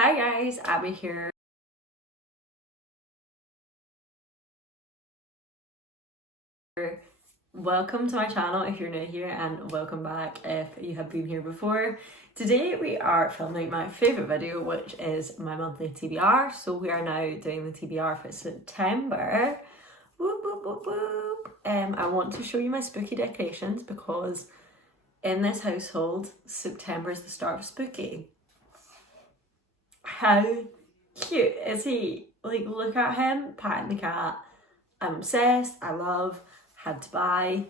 Hi guys, Abby here. Welcome to my channel if you're new here, and welcome back if you have been here before. Today we are filming my favourite video, which is my monthly TBR. So we are now doing the TBR for September. Whoop, whoop, whoop, whoop. I want to show you my spooky decorations because in this household, September is the start of spooky. How cute is he? Like, look at him patting the cat. I'm obsessed, I love, had to buy.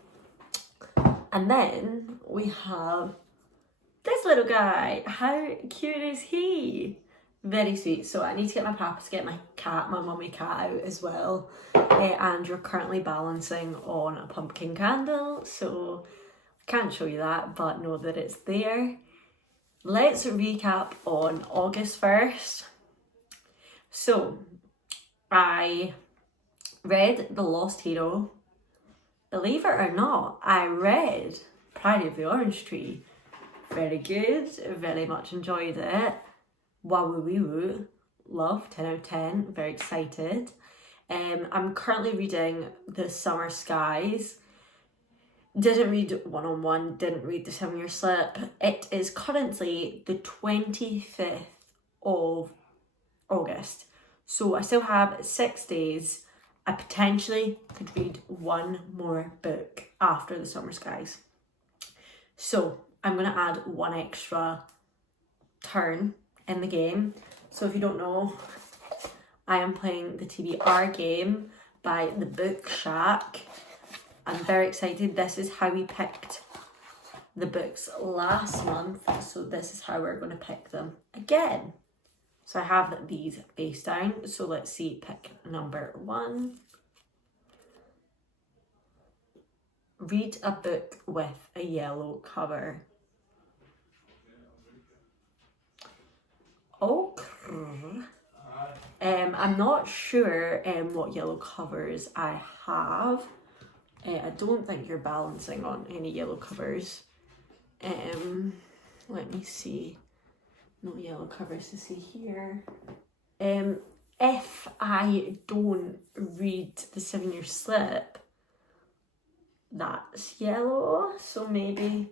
And then we have this little guy. How cute is he? Very sweet. So I need to get my papa to get my cat, my mummy cat out as well. And you're currently balancing on a pumpkin candle, so I can't show you that, but know that it's there. Let's recap on August 1st. So I read The Lost Hero. Believe it or not, I read Pride of the Orange Tree. Very good, very much enjoyed it. Wowoo wee woo, love, 10 out of 10, very excited. I'm currently reading The Summer Skies. Didn't read 101, didn't read The 7-Year Slip. It is currently the 25th of August. So I still have 6 days. I potentially could read one more book after The Summer Skies. So I'm going to add one extra turn in the game. So if you don't know, I am playing the TBR game by the Book Shack. I'm very excited. This is how we picked the books last month. So this is how we're going to pick them again. So I have these face down. So let's see, pick number 1. Read a book with a yellow cover. Okay. I'm not sure what yellow covers I have. I don't think you're balancing on any yellow covers. Let me see. No yellow covers to see here. If I don't read The 7-Year Slip, that's yellow. So maybe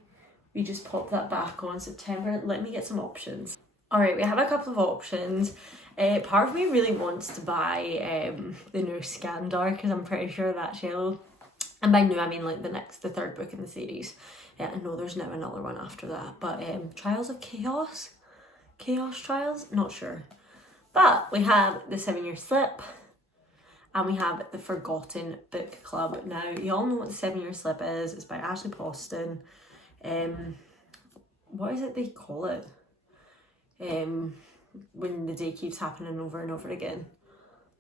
we just pop that back on September. Let me get some options. Alright, we have a couple of options. Part of me really wants to buy the new Scandar because I'm pretty sure that's yellow. And by new I mean like the third book in the series. I know there's now another one after that. But Trials of Chaos? Chaos Trials? Not sure. But we have The 7-Year Slip. And we have The Forgotten Book Club. Now, you all know what The 7-Year Slip is. It's by Ashley Poston. What is it they call it? When the day keeps happening over and over again.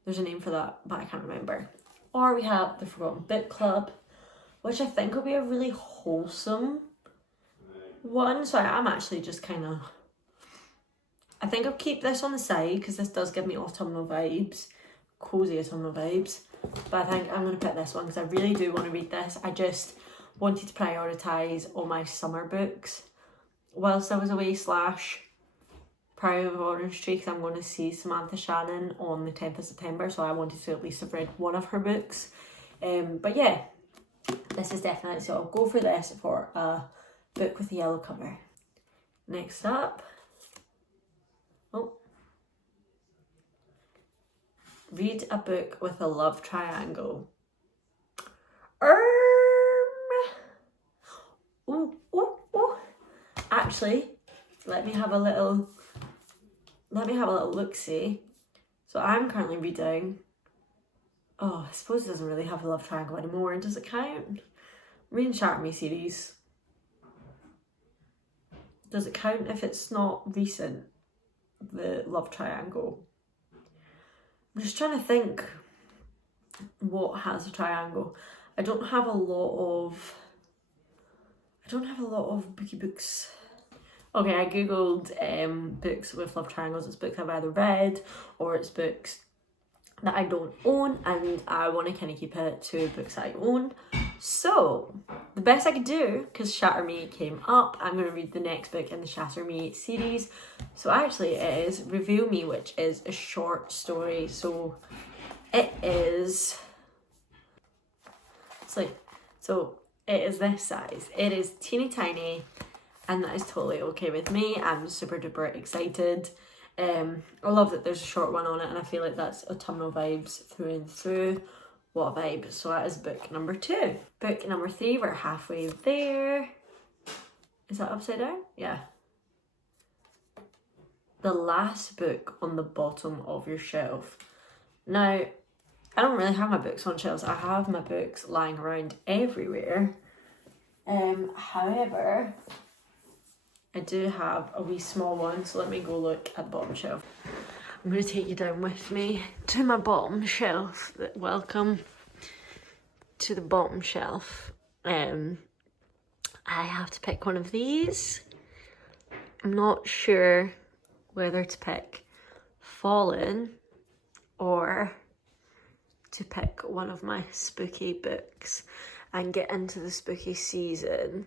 There's a name for that, but I can't remember. Or we have The Forgotten Book Club, which I think will be a really wholesome one. So I'm actually just kind of... I think I'll keep this on the side because this does give me autumnal vibes. Cozy autumnal vibes. But I think I'm going to pick this one because I really do want to read this. I just wanted to prioritise all my summer books whilst I was away / Pride of the Orange Tree, because I'm going to see Samantha Shannon on the 10th of September, so I wanted to at least have read one of her books. But yeah, this is definitely, so I'll go for this for a book with a yellow cover. Next up, read a book with a love triangle. Actually, let me have a little look-see. So I'm currently reading, I suppose it doesn't really have a love triangle anymore. Does it count? I'm reading Shatter Me series. Does it count if it's not recent, the love triangle? I'm just trying to think what has a triangle. I don't have a lot of booky books. Okay, I googled books with love triangles. It's books I've either read or it's books that I don't own, and I want to kind of keep it to books that I own. So, the best I could do, because Shatter Me came up, I'm going to read the next book in the Shatter Me series. So actually it is Reveal Me, which is a short story. So it is, so it is this size. It is teeny tiny, and that is totally okay with me. I'm super duper excited. I love that there's a short one on it, and I feel like that's autumnal vibes through and through. What a vibe. So that is book number 2. Book number 3, we're halfway there. Is that upside down? Yeah. The Last Book on the Bottom of Your Shelf. Now, I don't really have my books on shelves. I have my books lying around everywhere. However, I do have a wee small one, so let me go look at the bottom shelf. I'm going to take you down with me to my bottom shelf. Welcome to the bottom shelf. I have to pick one of these. I'm not sure whether to pick Fallen or to pick one of my spooky books and get into the spooky season.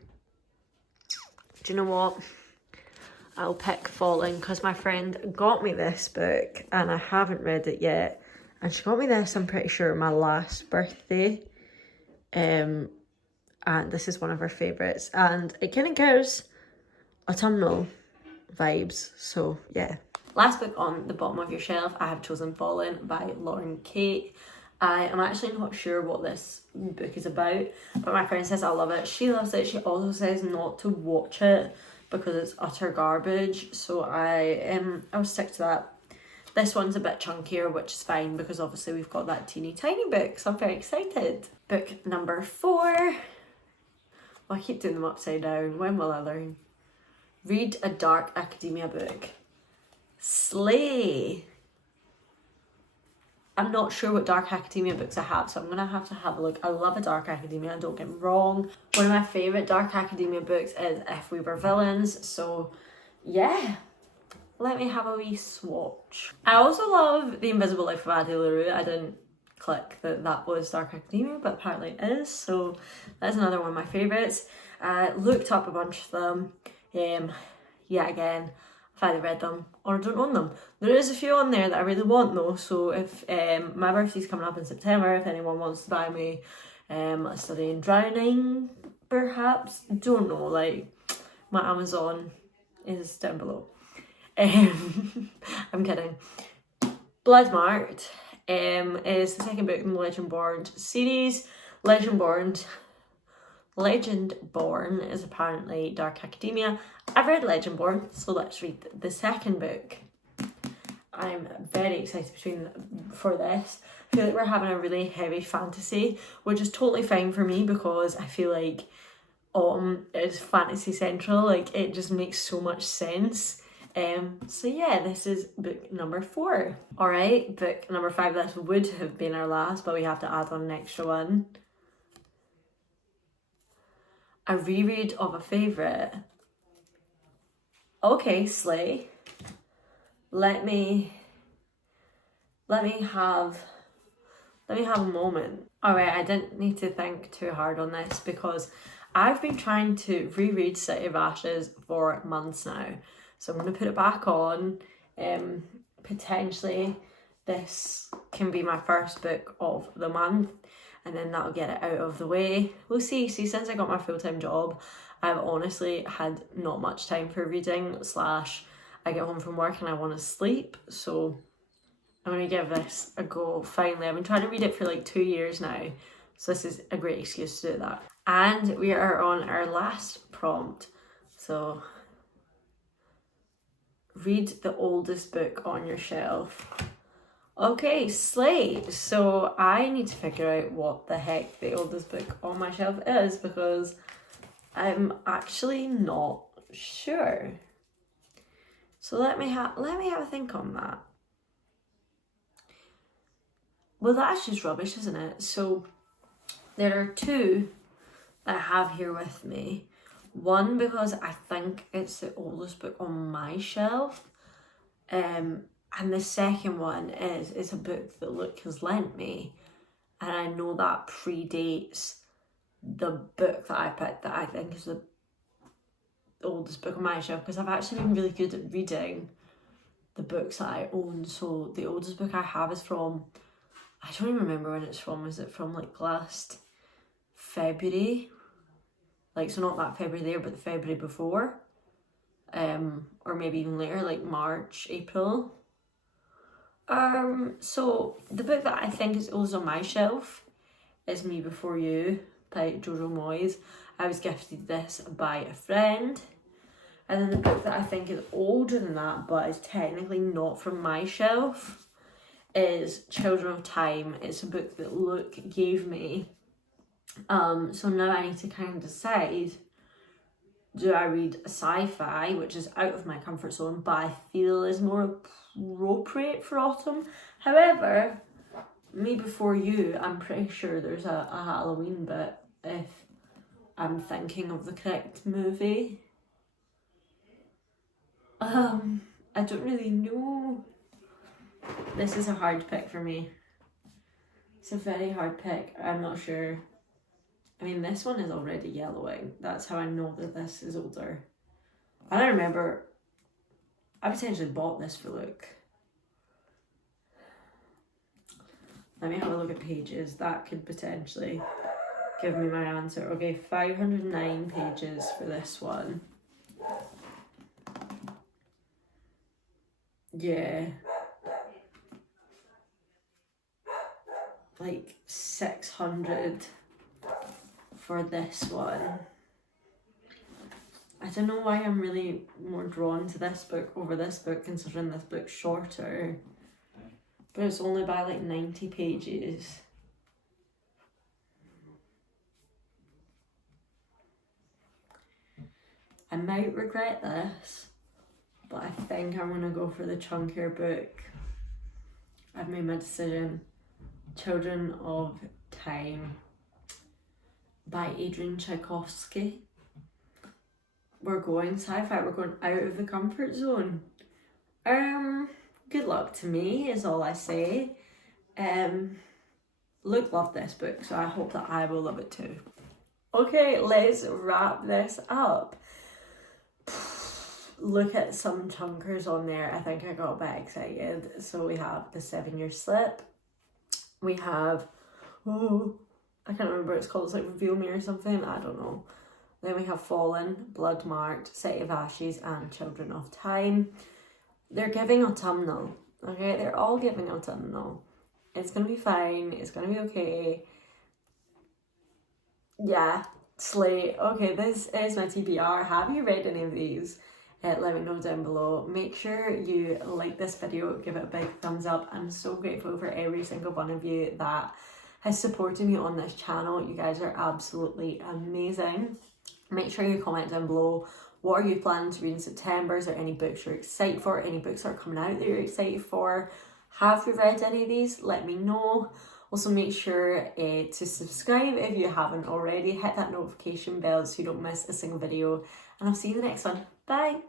Do you know what? I'll pick Fallen because my friend got me this book and I haven't read it yet. And she got me this, I'm pretty sure, my last birthday. And this is one of her favourites. And it kind of gives autumnal vibes. So, yeah. Last book on the bottom of your shelf, I have chosen Fallen by Lauren Kate. I am actually not sure what this book is about, but my friend says I love it. She loves it. She also says not to watch it because it's utter garbage. So I'll stick to that. This one's a bit chunkier, which is fine because obviously we've got that teeny tiny book. So I'm very excited. Book number 4. Well, I keep doing them upside down. When will I learn? Read a dark academia book. Slay! I'm not sure what dark academia books I have, so I'm going to have a look. I love a dark academia, don't get me wrong. One of my favourite dark academia books is If We Were Villains, so yeah. Let me have a wee swatch. I also love The Invisible Life of Addie LaRue. I didn't click that was dark academia, but apparently it is, so that's another one of my favourites. Looked up a bunch of them. Yeah, again, I've either read them or don't own them. There is a few on there that I really want though, so if my birthday's coming up in September, if anyone wants to buy me a study in drowning, perhaps, don't know, like, my Amazon is down below. I'm kidding. Bloodmarked is the second book in the Legendborn series. Legendborn is apparently dark academia. I've read Legendborn, so let's read the second book. I'm very excited for this. I feel like we're having a really heavy fantasy, which is totally fine for me because I feel like autumn is fantasy central. Like, it just makes so much sense. So yeah, this is book number 4. Alright, book number 5. This would have been our last, but we have to add on an extra one. A reread of a favourite. Okay, slay. Let me have a moment. Alright, I didn't need to think too hard on this because I've been trying to reread City of Ashes for months now. So I'm going to put it back on. Potentially this can be my first book of the month, and then that'll get it out of the way. We'll see. Since I got my full-time job, I've honestly had not much time for reading, / I get home from work and I want to sleep. So I'm going to give this a go finally. I've been trying to read it for like 2 years now, so this is a great excuse to do that. And we are on our last prompt. So read the oldest book on your shelf. Okay, slay. So I need to figure out what the heck the oldest book on my shelf is because I'm actually not sure. So let me have a think on that. Well, that's just rubbish, isn't it? So there are 2 that I have here with me. One because I think it's the oldest book on my shelf. And the second one is a book that Luke has lent me. And I know that predates the book that I picked that I think is the oldest book on my shelf, because I've actually been really good at reading the books that I own. So the oldest book I have is from, I don't even remember when it's from. Is it from like last February? Like, so not that February there, but the February before. Or maybe even later, like March, April. So the book that I think is oldest on my shelf is Me Before You by Jojo Moyes. I was gifted this by a friend. And then the book that I think is older than that, but is technically not from my shelf, is Children of Time. It's a book that Luke gave me. So now I need to kind of decide, do I read a sci-fi, which is out of my comfort zone, but I feel is more appropriate for autumn. However, Me Before You, I'm pretty sure there's a Halloween bit, if I'm thinking of the correct movie. I don't really know. This is a hard pick for me. It's a very hard pick. I'm not sure. I mean, this one is already yellowing. That's how I know that this is older. I don't remember. I potentially bought this for Luke. Let me have a look at pages. That could potentially give me my answer. Okay, 509 pages for this one. Yeah. Like 600 for this one. I don't know why I'm really more drawn to this book over this book, considering this book's shorter. But it's only by like 90 pages. I might regret this, but I think I'm gonna go for the chunkier book. I've made my decision. Children of Time by Adrian Tchaikovsky. We're going sci-fi, we're going out of the comfort zone. Good luck to me is all I say. Luke loved this book, so I hope that I will love it too. Okay, let's wrap this up. Look at some chunkers on there. I think I got a bit excited. So we have The 7-Year Slip. We have, I can't remember what it's called. It's like Reveal Me or something. I don't know. Then we have Fallen, Blood Marked, City of Ashes, and Children of Time. They're giving autumnal. Okay, they're all giving autumnal. It's gonna be fine. It's gonna be okay. Yeah, slay. Okay, this is my TBR. Have you read any of these? Let me know down below. Make sure you like this video, give it a big thumbs up. I'm so grateful for every single one of you that has supported me on this channel. You guys are absolutely amazing. Make sure you comment down below, what are you planning to read in September? Is there any books you're excited for? Any books that are coming out that you're excited for? Have you read any of these? Let me know. Also, make sure to subscribe if you haven't already. Hit that notification bell so you don't miss a single video. And I'll see you in the next one. Bye!